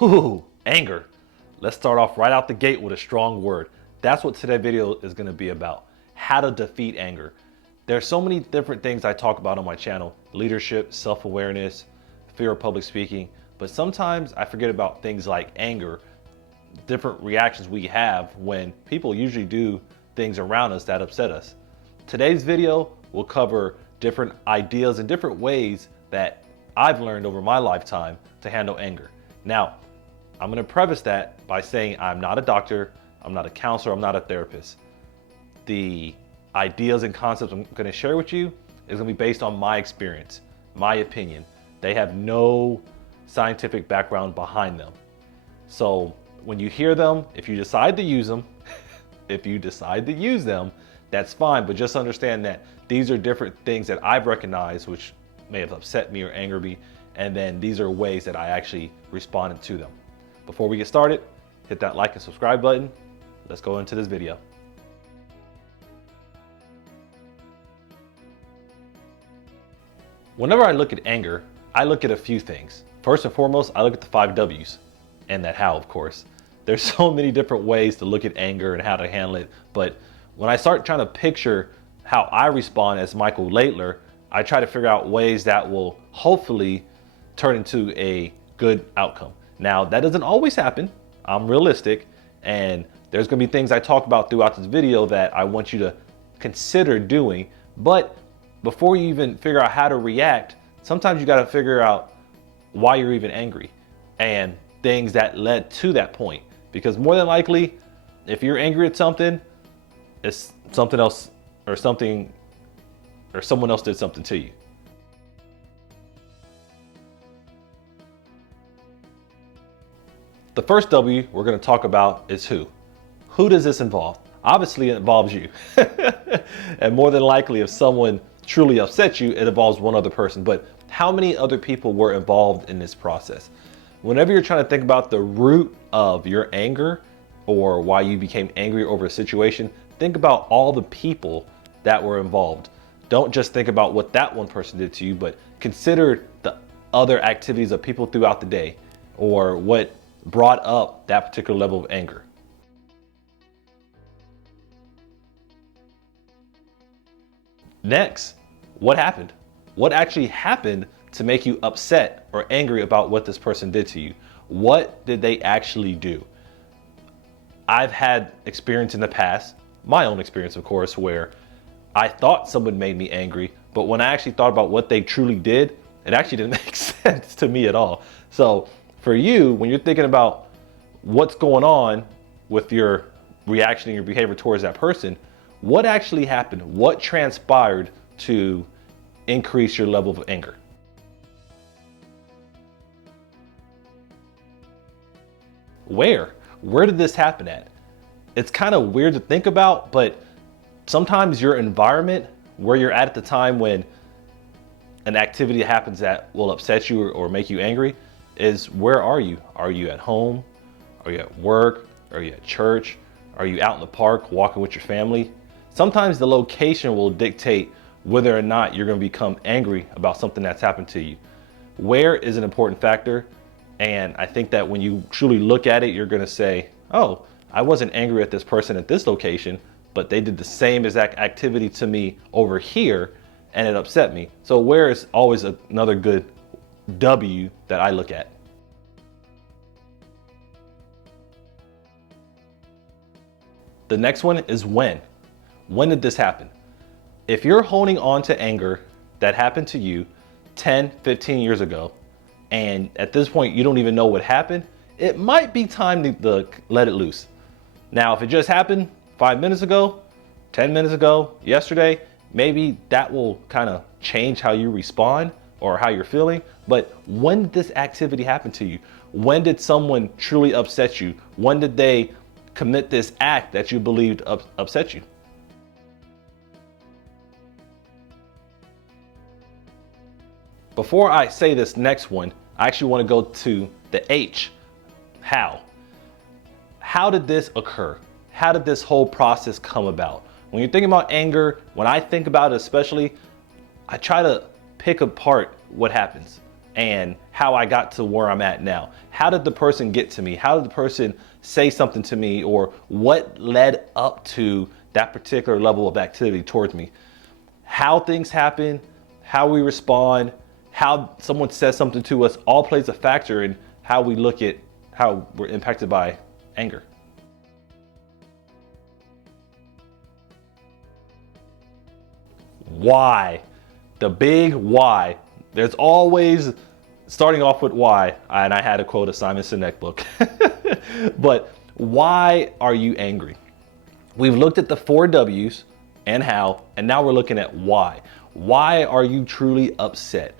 Whew, anger. Let's start off right out the gate with a strong word. That's what today's video is going to be about. How to defeat anger. There's so many different things I talk about on my channel. Leadership, self-awareness, fear of public speaking. But sometimes I forget about things like anger, different reactions we have when people usually do things around us that upset us. Today's video will cover different ideas and different ways that I've learned over my lifetime to handle anger. Now, I'm going to preface that by saying I'm not a doctor, I'm not a counselor, I'm not a therapist. The ideas and concepts I'm going to share with you is going to be based on my experience, my opinion. They have no scientific background behind them. So when you hear them, if you decide to use them, that's fine. But just understand that these are different things that I've recognized which may have upset me or angered me. And then these are ways that I actually responded to them. Before we get started, hit that like and subscribe button. Let's go into this video. Whenever I look at anger, I look at a few things. First and foremost, I look at the 5 W's and that how, of course. There's so many different ways to look at anger and how to handle it. But when I start trying to picture how I respond as Michael Laidler, I try to figure out ways that will hopefully turn into a good outcome. Now, that doesn't always happen. I'm realistic, and there's gonna be things I talk about throughout this video that I want you to consider doing. But before you even figure out how to react, sometimes you gotta figure out why you're even angry and things that led to that point. Because more than likely, if you're angry at something, it's something else or someone else did something to you. The first W we're going to talk about is who. Who does this involve? Obviously, it involves you. And more than likely, if someone truly upsets you, it involves one other person. But how many other people were involved in this process? Whenever you're trying to think about the root of your anger or why you became angry over a situation, think about all the people that were involved. Don't just think about what that one person did to you, but consider the other activities of people throughout the day or what brought up that particular level of anger. Next, what happened? What actually happened to make you upset or angry about what this person did to you? What did they actually do? I've had experience in the past, my own experience, of course, where I thought someone made me angry, but when I actually thought about what they truly did, it actually didn't make sense to me at all. So for you, when you're thinking about what's going on with your reaction and your behavior towards that person, what actually happened? What transpired to increase your level of anger? Where did this happen at? It's kind of weird to think about, but sometimes your environment, where you're at the time when an activity happens that will upset you or make you angry, is where are you? Are you at home? Are you at work? Are you at church? Are you out in the park walking with your family? Sometimes the location will dictate whether or not you're going to become angry about something that's happened to you. Where is an important factor. And I think that when you truly look at it, you're going to say, oh, I wasn't angry at this person at this location, but they did the same exact activity to me over here and it upset me. So where is always another good W that I look at. The next one is when. When did this happen? If you're holding on to anger that happened to you 10, 15 years ago, and at this point you don't even know what happened, it might be time to let it loose. Now, if it just happened 5 minutes ago, 10 minutes ago, yesterday, maybe that will kind of change how you respond or how you're feeling. But when did this activity happen to you? When did someone truly upset you? When did they commit this act that you believed upset you? Before I say this next one, I actually want to go to the H, how. How did this occur? How did this whole process come about? When you're thinking about anger, when I think about it especially, I try to pick apart what happens and how I got to where I'm at now. How did the person get to me? How did the person say something to me, or what led up to that particular level of activity towards me? How things happen, how we respond, how someone says something to us, all plays a factor in how we look at how we're impacted by anger. Why? The big why. There's always, starting off with why, and I had a quote, a Simon Sinek book. But why are you angry? We've looked at the 4 W's and how, and now we're looking at why. Why are you truly upset?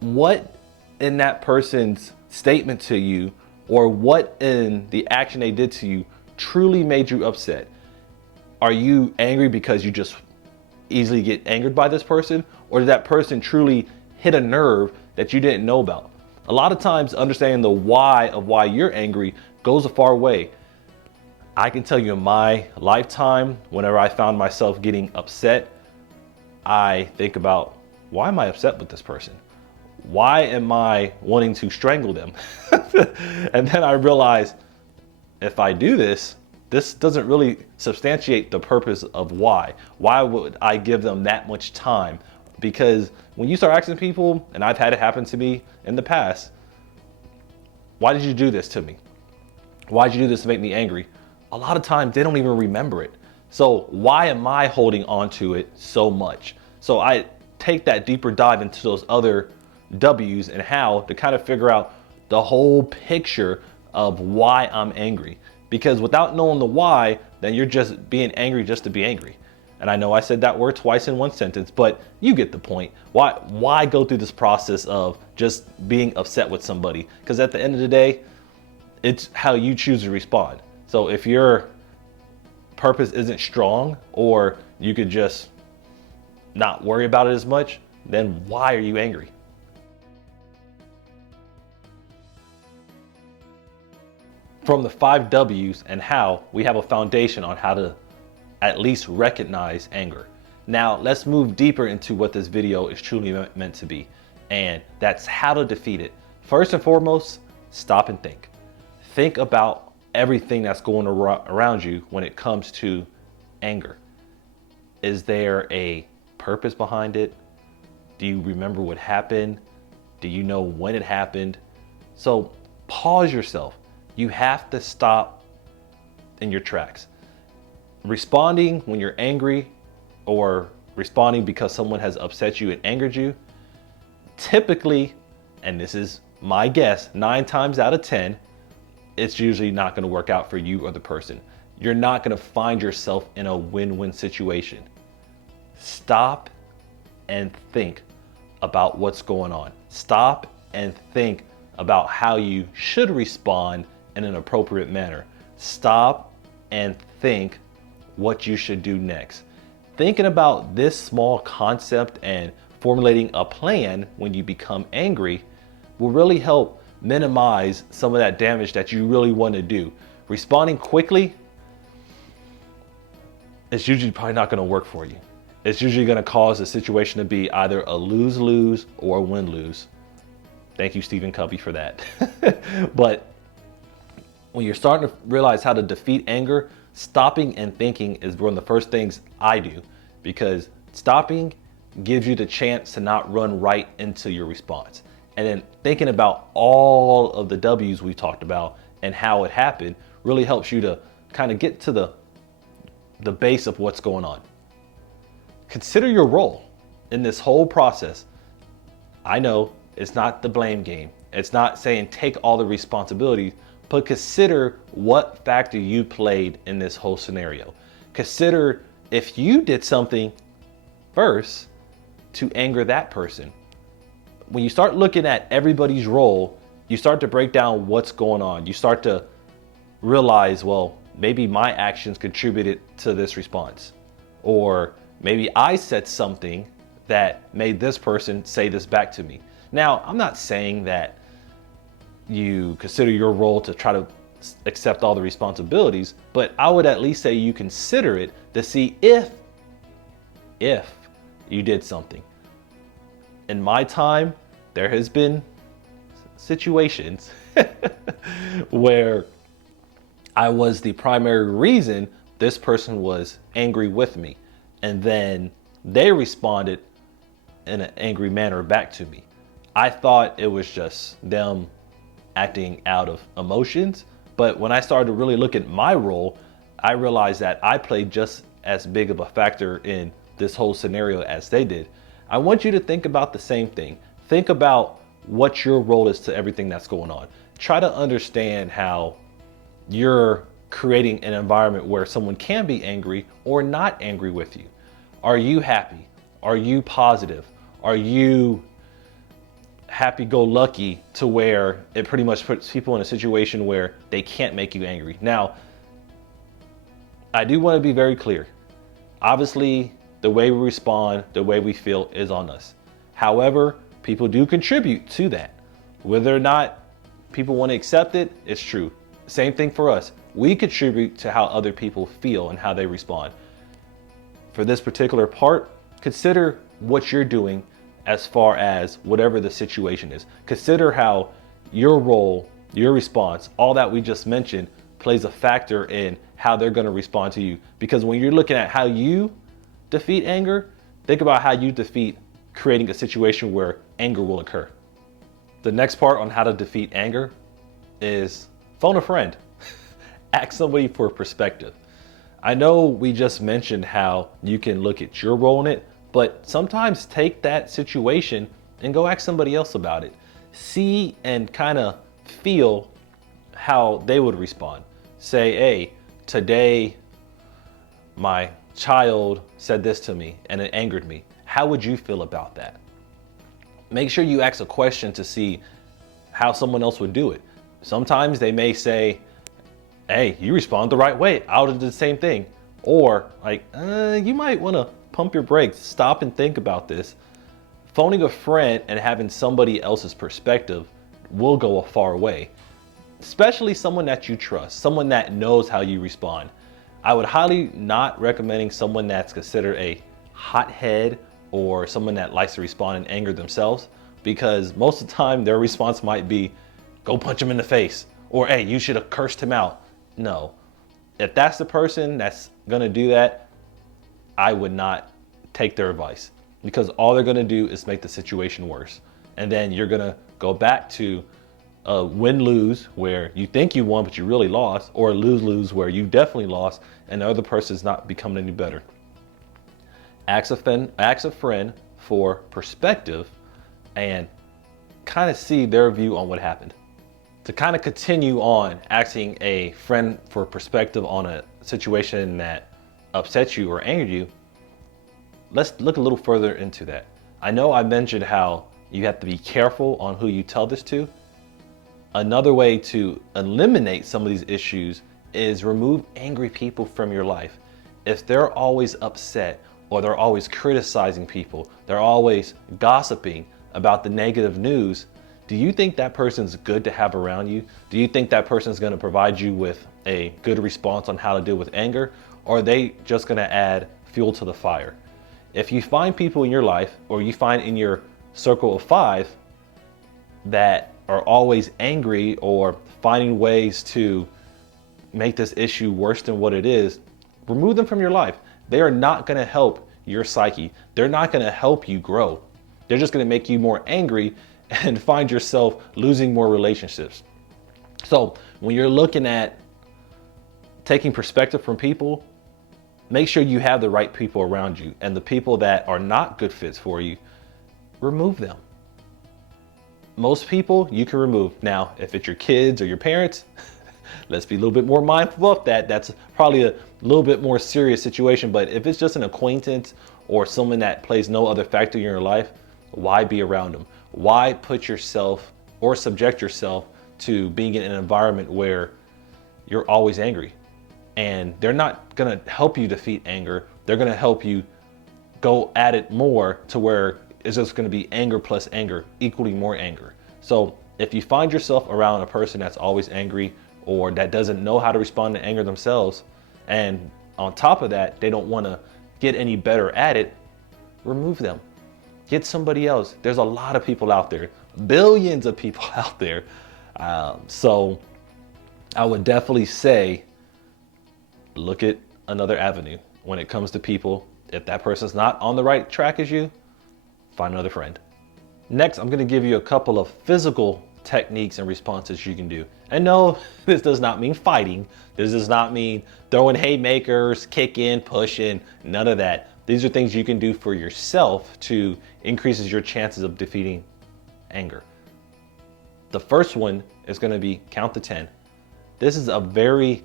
What in that person's statement to you, or what in the action they did to you, truly made you upset? Are you angry because you just easily get angered by this person, or did that person truly hit a nerve that you didn't know about? A lot of times understanding the why of why you're angry goes a far way. I can tell you in my lifetime, whenever I found myself getting upset, I think about, why am I upset with this person? Why am I wanting to strangle them? And then I realize, if I do this, this doesn't really substantiate the purpose of why. Why would I give them that much time? Because when you start asking people, and I've had it happen to me in the past, why did you do this to me? Why did you do this to make me angry? A lot of times they don't even remember it. So why am I holding on to it so much? So I take that deeper dive into those other W's and how to kind of figure out the whole picture of why I'm angry. Because without knowing the why, then you're just being angry just to be angry. And I know I said that word twice in one sentence, but you get the point. Why go through this process of just being upset with somebody? Because at the end of the day, it's how you choose to respond. So if your purpose isn't strong, or you could just not worry about it as much, then why are you angry? From the 5 W's and how, we have a foundation on how to at least recognize anger. Now let's move deeper into what this video is truly meant to be, and that's how to defeat it. First and foremost, stop and think. Think about everything that's going around you when it comes to anger. Is there a purpose behind it? Do you remember what happened? Do you know when it happened? So pause yourself. You have to stop in your tracks. Responding when you're angry, or responding because someone has upset you and angered you, typically, and this is my guess, 9 times out of 10, it's usually not going to work out for you or the person. You're not going to find yourself in a win-win situation. Stop and think about what's going on. Stop and think about how you should respond in an appropriate manner. Stop and think what you should do next. Thinking about this small concept and formulating a plan when you become angry will really help minimize some of that damage that you really want to do. Responding quickly, it's usually probably not going to work for you. It's usually going to cause the situation to be either a lose-lose or a win-lose. Thank you, Stephen Covey, for that. But when you're starting to realize how to defeat anger, stopping and thinking is one of the first things I do, because stopping gives you the chance to not run right into your response. And then thinking about all of the W's we talked about and how it happened really helps you to kind of get to the base of what's going on. Consider your role in this whole process. I know it's not the blame game. It's not saying take all the responsibility, but consider what factor you played in this whole scenario. Consider if you did something first to anger that person. When you start looking at everybody's role, you start to break down what's going on. You start to realize, well, maybe my actions contributed to this response. Or maybe I said something that made this person say this back to me. Now, I'm not saying that you consider your role to try to accept all the responsibilities, but I would at least say you consider it to see if you did something. In my time, there has been situations where I was the primary reason this person was angry with me. And then they responded in an angry manner back to me. I thought it was just them acting out of emotions. But when I started to really look at my role, I realized that I played just as big of a factor in this whole scenario as they did. I want you to think about the same thing. Think about what your role is to everything that's going on. Try to understand how you're creating an environment where someone can be angry or not angry with you. Are you happy? Are you positive? Are you happy-go-lucky to where it pretty much puts people in a situation where they can't make you angry? Now, I do want to be very clear. Obviously, the way we respond, the way we feel is on us. However, people do contribute to that. Whether or not people want to accept it, it's true. Same thing for us. We contribute to how other people feel and how they respond. For this particular part, consider what you're doing as far as whatever the situation is. Consider how your role, your response, all that we just mentioned plays a factor in how they're going to respond to you. Because when you're looking at how you defeat anger, think about how you defeat creating a situation where anger will occur. The next part on how to defeat anger is phone a friend. Ask somebody for perspective. I know we just mentioned how you can look at your role in it, but sometimes take that situation and go ask somebody else about it. See and kind of feel how they would respond. Say, hey, today my child said this to me and it angered me. How would you feel about that? Make sure you ask a question to see how someone else would do it. Sometimes they may say, hey, you respond the right way. I would have done the same thing. Or like, you might want to pump your brakes, stop and think about this. Phoning a friend and having somebody else's perspective will go a far way, especially someone that you trust, someone that knows how you respond. I would highly not recommending someone that's considered a hothead or someone that likes to respond in anger themselves, because most of the time their response might be, go punch him in the face, or hey, you should have cursed him out. No, if that's the person that's gonna do that, I would not take their advice, because all they're gonna do is make the situation worse. And then you're gonna go back to a win-lose where you think you won, but you really lost, or a lose-lose where you definitely lost and the other person's not becoming any better. Ask a friend for perspective and kind of see their view on what happened. To kind of continue on asking a friend for perspective on a situation that upset you or angered you, let's look a little further into that. I know I mentioned how you have to be careful on who you tell this to. Another way to eliminate some of these issues is remove angry people from your life. If they're always upset, or they're always criticizing people, they're always gossiping about the negative news, do you think that person's good to have around you? Do you think that person's gonna provide you with a good response on how to deal with anger? Or are they just gonna add fuel to the fire? If you find people in your life, or you find in your circle of 5 that are always angry or finding ways to make this issue worse than what it is, remove them from your life. They are not gonna help your psyche. They're not gonna help you grow. They're just gonna make you more angry and find yourself losing more relationships. So when you're looking at taking perspective from people, make sure you have the right people around you, and the people that are not good fits for you, remove them. Most people you can remove. Now, if it's your kids or your parents, let's be a little bit more mindful of that. That's probably a little bit more serious situation. But if it's just an acquaintance or someone that plays no other factor in your life, why be around them? Why put yourself or subject yourself to being in an environment where you're always angry? And they're not gonna help you defeat anger. They're gonna help you go at it more to where it's just gonna be anger plus anger, equally more anger. So if you find yourself around a person that's always angry, or that doesn't know how to respond to anger themselves, and on top of that, they don't wanna get any better at it, remove them. Get somebody else. There's a lot of people out there. billions of people out there. So I would definitely say, look at another avenue when it comes to people. If that person's not on the right track as you, find another friend. Next, I'm gonna give you a couple of physical techniques and responses you can do. And no, this does not mean fighting. This does not mean throwing haymakers, kicking, pushing, none of that. These are things you can do for yourself to increases your chances of defeating anger. The first one is gonna be count to 10. This is a very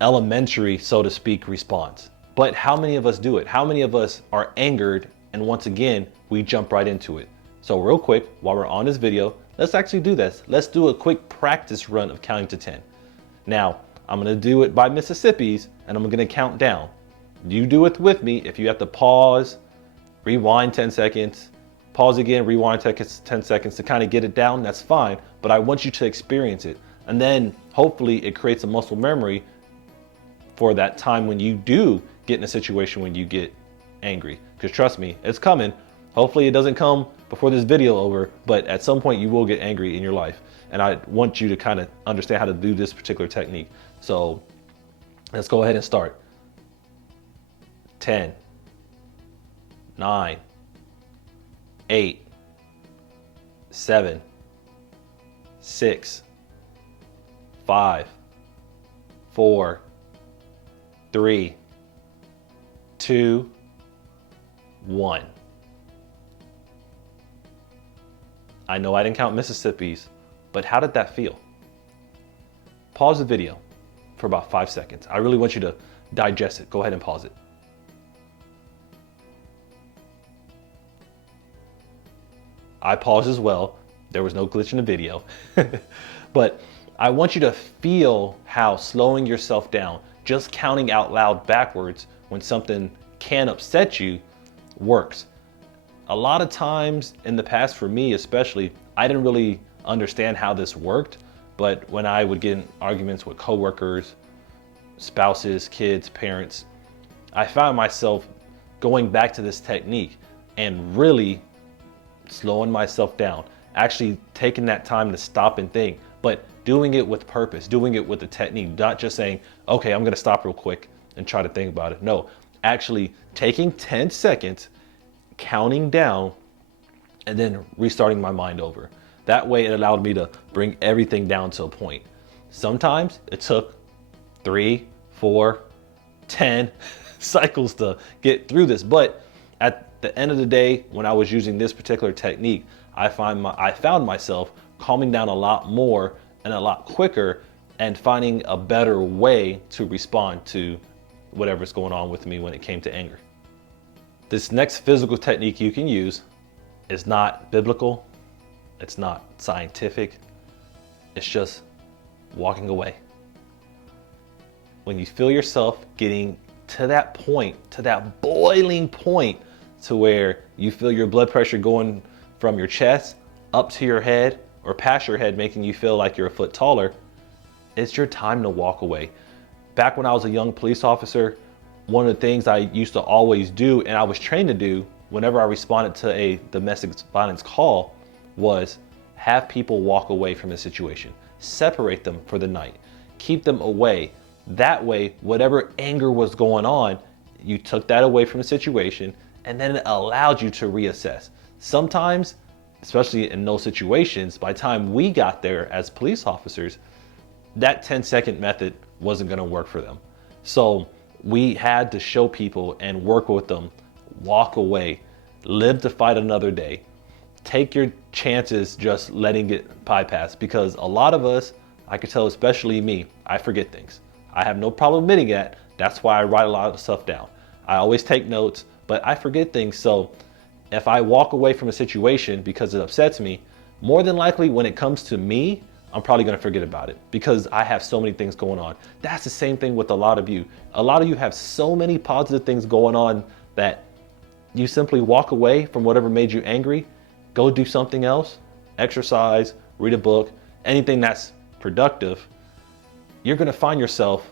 elementary, so to speak, response. But how many of us do it? How many of us are angered and once again, we jump right into it? So real quick, while we're on this video, let's actually do this. Let's do a quick practice run of counting to 10. Now, I'm gonna do it by Mississippi's and I'm gonna count down. You do it with me. If you have to pause, rewind 10 seconds, pause again, rewind 10 seconds to kind of get it down, that's fine. But I want you to experience it. And then hopefully it creates a muscle memory for that time when you do get in a situation when you get angry. Because trust me, it's coming. Hopefully it doesn't come before this video over, but at some point you will get angry in your life. And I want you to kind of understand how to do this particular technique. So let's go ahead and start. 10, 9, 8, 7, 6, 5, 4, 3, 2, 1. I know I didn't count Mississippi's, but how did that feel? Pause the video for about 5 seconds. I really want you to digest it. Go ahead and pause it. I paused as well. There was no glitch in the video. But I want you to feel how slowing yourself down, just counting out loud backwards when something can upset you, works. A lot of times in the past, for me especially, I didn't really understand how this worked. But when I would get in arguments with coworkers, spouses, kids, parents, I found myself going back to this technique and really slowing myself down, actually taking that time to stop and think, but doing it with purpose, doing it with a technique, not just saying, okay, I'm gonna stop real quick and try to think about it. No, actually taking 10 seconds, counting down, and then restarting my mind over. That way it allowed me to bring everything down to a point. Sometimes it took 3, 4, 10 cycles to get through this, but at the end of the day, when I was using this particular technique, I found myself calming down a lot more and a lot quicker and finding a better way to respond to whatever's going on with me when it came to anger. This next physical technique you can use is not biblical, it's not scientific, it's just walking away. When you feel yourself getting to that point, to that boiling point, to where you feel your blood pressure going from your chest up to your head or past your head, making you feel like you're a foot taller, it's your time to walk away. Back when I was a young police officer, one of the things I used to always do, and I was trained to do whenever I responded to a domestic violence call, was have people walk away from the situation. Separate them for the night. Keep them away. That way, whatever anger was going on, you took that away from the situation, and then it allowed you to reassess. Sometimes, especially in those situations, by the time we got there as police officers, that 10-second method wasn't gonna work for them. So we had to show people and work with them, walk away, live to fight another day. Take your chances just letting it bypass, because a lot of us, I could tell especially me, I forget things. I have no problem admitting that. That's why I write a lot of stuff down. I always take notes, but I forget things. So if I walk away from a situation because it upsets me, more than likely when it comes to me, I'm probably gonna forget about it because I have so many things going on. That's the same thing with a lot of you. A lot of you have so many positive things going on that you simply walk away from whatever made you angry, go do something else, exercise, read a book, anything that's productive. You're gonna find yourself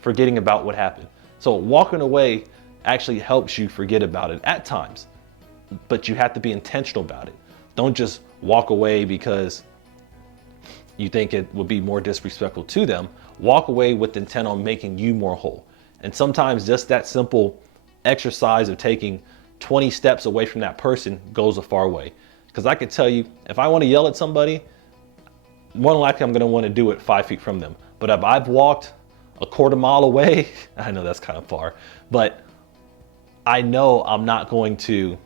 forgetting about what happened. So walking away actually helps you forget about it at times, but you have to be intentional about it. Don't just walk away because you think it would be more disrespectful to them. Walk away with intent on making you more whole. And sometimes just that simple exercise of taking 20 steps away from that person goes a far way. Because I can tell you, if I want to yell at somebody, more than likely I'm going to want to do it 5 feet from them. But if I've walked a quarter mile away, I know that's kind of far, but I know I'm not going to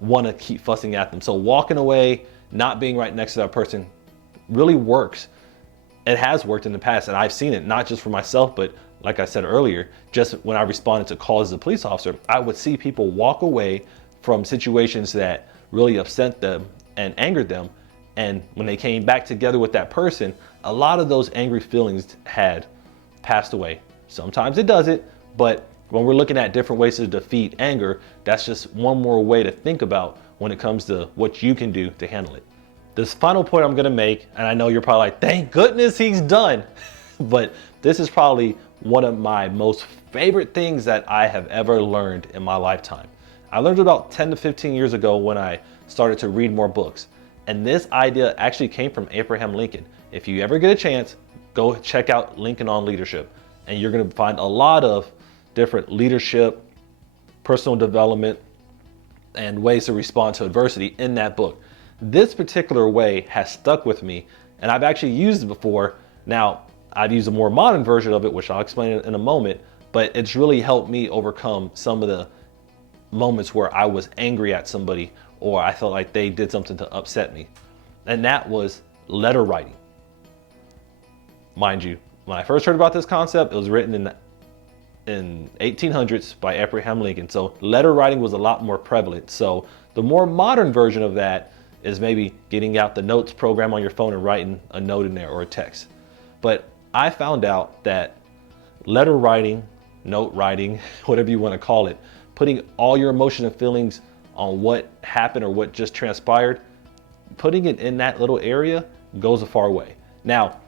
want to keep fussing at them. So walking away, not being right next to that person really works. It has worked in the past, and I've seen it not just for myself, but like I said earlier, just when I responded to calls as a police officer, I would see people walk away from situations that really upset them and angered them. And when they came back together with that person, a lot of those angry feelings had passed away. Sometimes it doesn't, but when we're looking at different ways to defeat anger, that's just one more way to think about when it comes to what you can do to handle it. This final point I'm gonna make, and I know you're probably like, thank goodness he's done, but this is probably one of my most favorite things that I have ever learned in my lifetime. I learned about 10 to 15 years ago when I started to read more books. And this idea actually came from Abraham Lincoln. If you ever get a chance, go check out Lincoln on Leadership. And you're gonna find a lot of different leadership, personal development, and ways to respond to adversity in that book. This particular way has stuck with me, and I've actually used it before. Now, I've used a more modern version of it, which I'll explain in a moment, but it's really helped me overcome some of the moments where I was angry at somebody or I felt like they did something to upset me. And that was letter writing. Mind you, when I first heard about this concept, it was written in 1800s by Abraham Lincoln. So letter writing was a lot more prevalent. So the more modern version of that is maybe getting out the notes program on your phone and writing a note in there or a text. But I found out that letter writing, note writing, whatever you want to call it, putting all your emotion and feelings on what happened or what just transpired, putting it in that little area goes a far way. Now,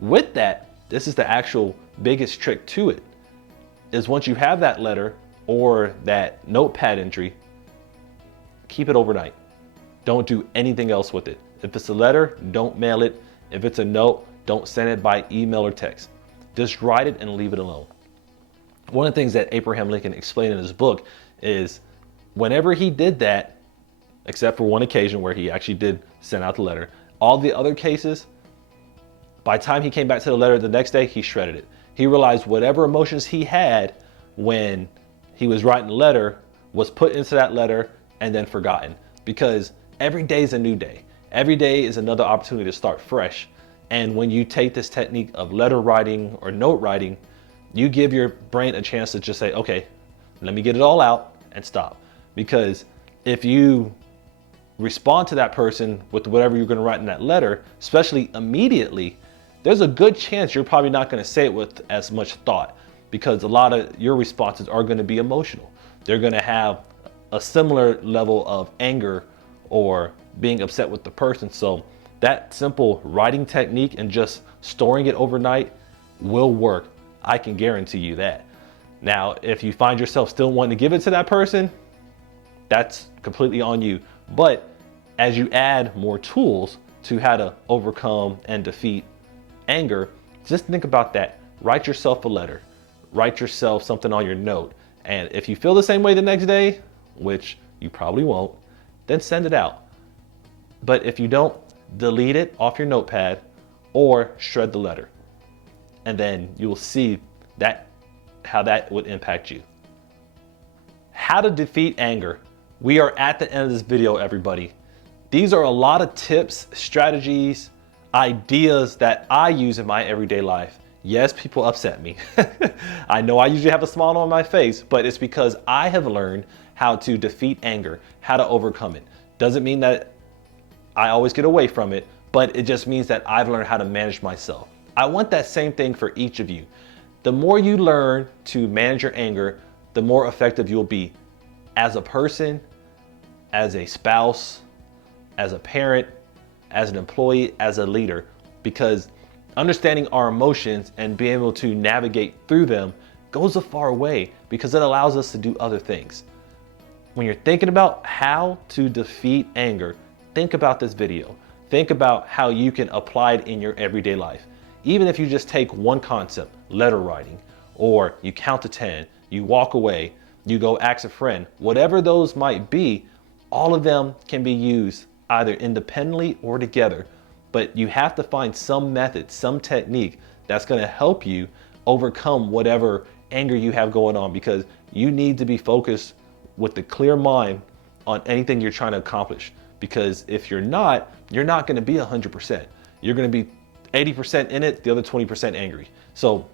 with that, this is the actual biggest trick to it, is once you have that letter or that notepad entry, keep it overnight. Don't do anything else with it. If it's a letter, don't mail it. If it's a note, don't send it by email or text. Just write it and leave it alone. One of the things that Abraham Lincoln explained in his book is whenever he did that, except for one occasion where he actually did send out the letter, all the other cases, by the time he came back to the letter the next day, he shredded it. He realized whatever emotions he had when he was writing the letter was put into that letter and then forgotten, because every day is a new day. Every day is another opportunity to start fresh. And when you take this technique of letter writing or note writing, you give your brain a chance to just say, okay, let me get it all out and stop. Because if you respond to that person with whatever you're gonna write in that letter, especially immediately, there's a good chance you're probably not gonna say it with as much thought, because a lot of your responses are gonna be emotional. They're gonna have a similar level of anger or being upset with the person. So that simple writing technique and just storing it overnight will work. I can guarantee you that. Now, if you find yourself still wanting to give it to that person, that's completely on you. But as you add more tools to how to overcome and defeat anger, just think about that. Write yourself a letter. Write yourself something on your note. And if you feel the same way the next day, which you probably won't, then send it out. But if you don't, delete it off your notepad or shred the letter. And then you will see that how that would impact you. How to defeat anger. We are at the end of this video, everybody. These are a lot of tips, strategies, ideas that I use in my everyday life. Yes, people upset me. I know I usually have a smile on my face, but it's because I have learned how to defeat anger, how to overcome it. Doesn't mean that I always get away from it, but it just means that I've learned how to manage myself. I want that same thing for each of you. The more you learn to manage your anger, the more effective you'll be as a person, as a spouse, as a parent, as an employee, as a leader, because understanding our emotions and being able to navigate through them goes a far way, because it allows us to do other things. When you're thinking about how to defeat anger, think about this video. Think about how you can apply it in your everyday life. Even if you just take one concept, letter writing, or you count to 10, you walk away, you go ask a friend, whatever those might be, all of them can be used either independently or together. But you have to find some method, some technique that's going to help you overcome whatever anger you have going on, because you need to be focused with a clear mind on anything you're trying to accomplish. Because if you're not going to be 100%. You're going to be 80% in it, the other 20% angry. So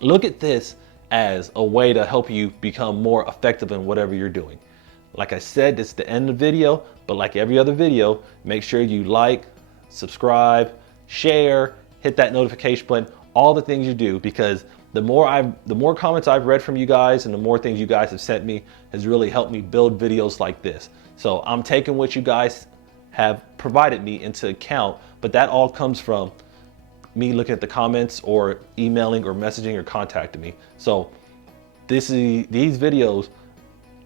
look at this as a way to help you become more effective in whatever you're doing. Like I said, this is the end of the video, but like every other video, make sure you like, subscribe, share, hit that notification button, all the things you do, because the more comments I've read from you guys and the more things you guys have sent me has really helped me build videos like this. So I'm taking what you guys have provided me into account, but that all comes from me looking at the comments or emailing or messaging or contacting me. So these videos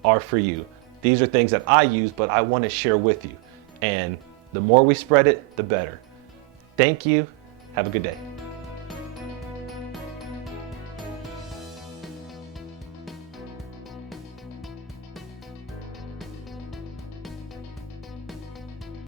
are for you. These are things that I use, but I want to share with you. And the more we spread it, the better. Thank you. Have a good day.